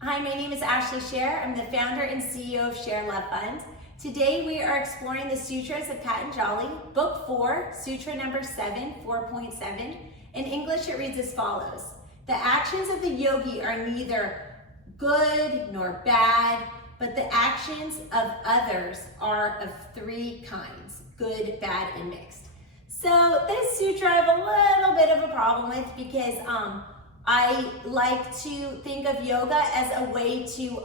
Hi, my name is Ashley Share. I'm the founder and CEO of ShareLove.Fund. Today we are exploring the Sutras of Patanjali, Book 4, Sutra number 7, 4.7. In English it reads as follows. The actions of the yogi are neither good nor bad, but the actions of others are of three kinds, good, bad, and mixed. So this sutra I have a little bit of a problem with because I like to think of yoga as a way to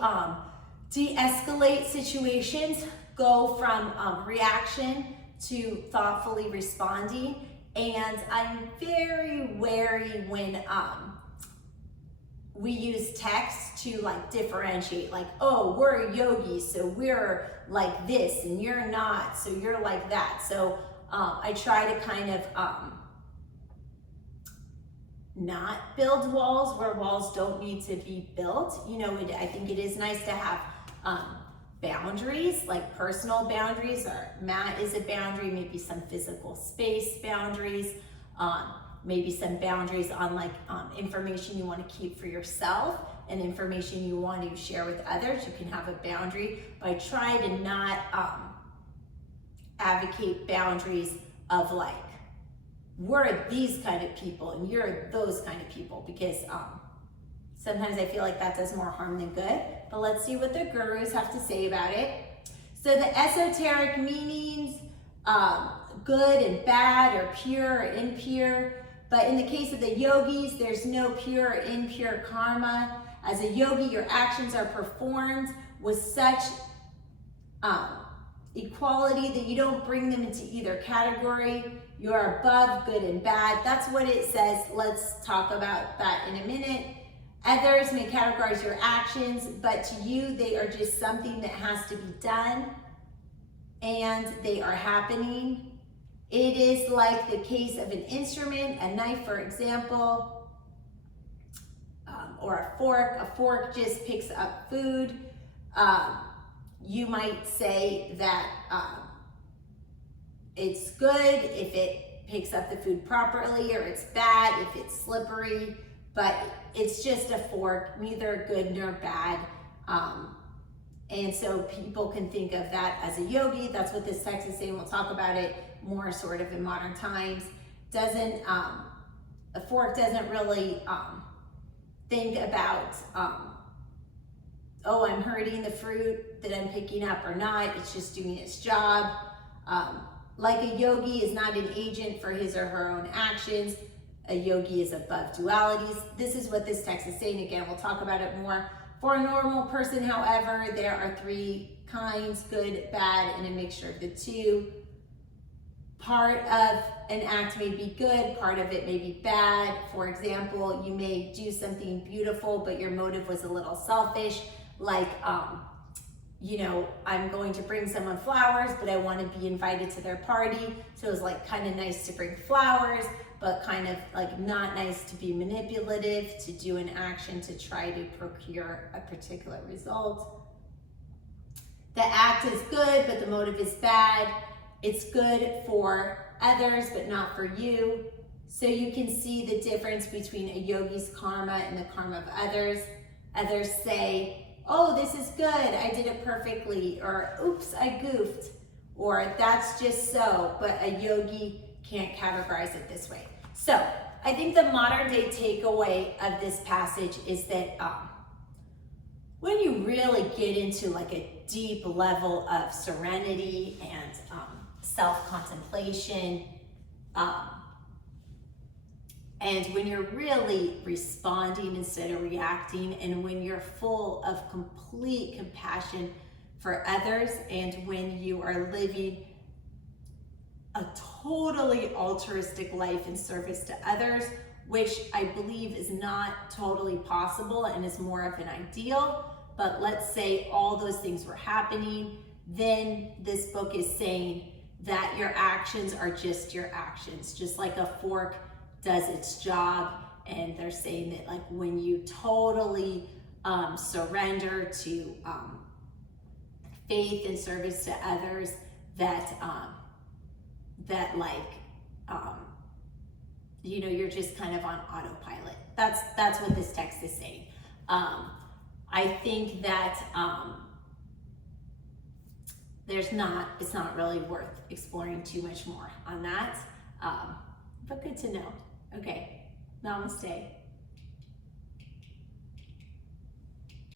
de-escalate situations, go from reaction to thoughtfully responding. And I'm very wary when we use text to like differentiate, like, oh, we're yogis, so we're like this, and you're not, so you're like that. So I try to kind of not build walls where walls don't need to be built. You know, I think it is nice to have boundaries, like personal boundaries, or mat is a boundary, maybe some physical space boundaries, maybe some boundaries on like information you want to keep for yourself and information you want to share with others. You can have a boundary, but I try to not advocate boundaries of like, we're these kind of people and you're those kind of people, because sometimes I feel like that does more harm than good. But let's see what the gurus have to say about it. So the esoteric meanings, good and bad, or pure or impure. But in the case of the yogis, there's no pure or impure karma. As a yogi, your actions are performed with such equality that you don't bring them into either category. You're above good and bad. That's what it says. Let's talk about that in a minute. Others may categorize your actions, but to you, they are just something that has to be done, and they are happening. It is like the case of an instrument, a knife, for example, or a fork. A fork just picks up food. You might say that it's good if it picks up the food properly, or it's bad if it's slippery, but it's just a fork, neither good nor bad. And so people can think of that as a yogi. That's what this text is saying. We'll talk about it more sort of in modern times. A fork doesn't really think about, oh, I'm hurting the fruit that I'm picking up or not. It's just doing its job. Like a yogi is not an agent for his or her own actions. A yogi is above dualities. This is what this text is saying. Again, we'll talk about it more. For a normal person, however, there are three kinds, good, bad, and a mixture of the two. Part of an act may be good, part of it may be bad. For example, you may do something beautiful, but your motive was a little selfish, like, you know, I'm going to bring someone flowers, but I want to be invited to their party. So it was like kind of nice to bring flowers, but kind of like not nice to be manipulative, to do an action to try to procure a particular result. The act is good, but the motive is bad. It's good for others, but not for you. So you can see the difference between a yogi's karma and the karma of others. Others say, oh, this is good, I did it perfectly, or oops, I goofed, or that's just so, but a yogi can't categorize it this way. So I think the modern day takeaway of this passage is that when you really get into like a deep level of serenity and self-contemplation, and when you're really responding instead of reacting, and when you're full of complete compassion for others, and when you are living a totally altruistic life in service to others, which I believe is not totally possible and is more of an ideal, but let's say all those things were happening, then this book is saying that your actions are just your actions, just like a fork does its job. And they're saying that like when you totally surrender to faith and service to others, that you're just kind of on autopilot. That's what this text is saying. I think that it's not really worth exploring too much more on that, but good to know. Okay, namaste.